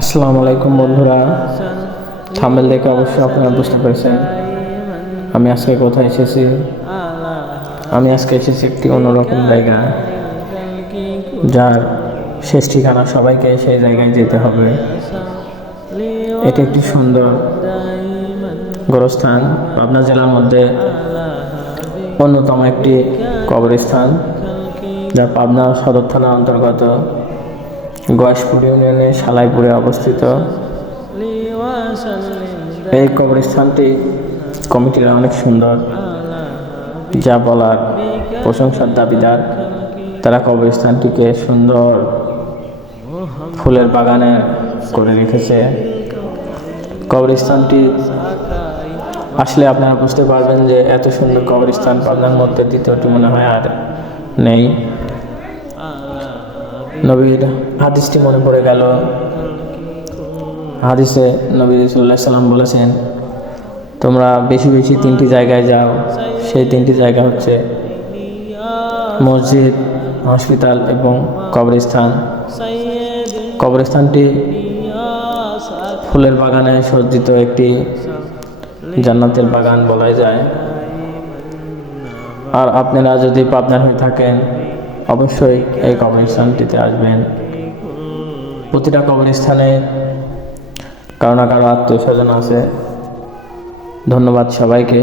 আসসালামু আলাইকুম বন্ধুরা। থামেল দেখে অবশ্যই আপনারা বুঝতে পেরেছেন। আমি আজকে কোথায় এসেছি? আমি আজকে এসেছি একটি অন্যরকম জায়গা যার শেষ ঠিকানা সবাইকে সেই জায়গায় যেতে হবে। এটি একটি সুন্দর গোরস্থান। পাবনা জেলার মধ্যে অন্যতম একটি কবরস্থান, যা পাবনা সদর থানা অন্তর্গত। গয়েশপুর ইউনিয়নে সালাইপুরে অবস্থিত। এই কবরস্থানটি কমিটিরা অনেক সুন্দর, যা বলার প্রশংসার দাবিদার। তারা কবরস্থানটিকে সুন্দর ফুলের বাগানে করে রেখেছে। কবরস্থানটি আসলে আপনারা বুঝতে পারবেন যে এত সুন্দর কবরস্থান পাবনার মধ্যে দ্বিতীয়টি মনে হয় আর নেই। নবীর হাদিসটি মনে পড়ে গেল। হাদিসে নবী সাল্লাহ সাল্লাম বলেছেন, তোমরা বেশি বেশি তিনটি জায়গায় যাও, সেই তিনটি জায়গা হচ্ছে মসজিদ হসপিটাল এবং কবরস্থান। কবরস্থানটি ফুলের বাগানে সজ্জিত একটি জান্নাতের বাগান বলা যায়। আর আপনারা যদি পাবনার হয়ে থাকেন অবশ্যই এই কবরস্থানটিতে আসবেন। প্রতিটা কবরস্থানে কারও না কারও আত্মীয় স্বজন আছে। ধন্যবাদ সবাইকে।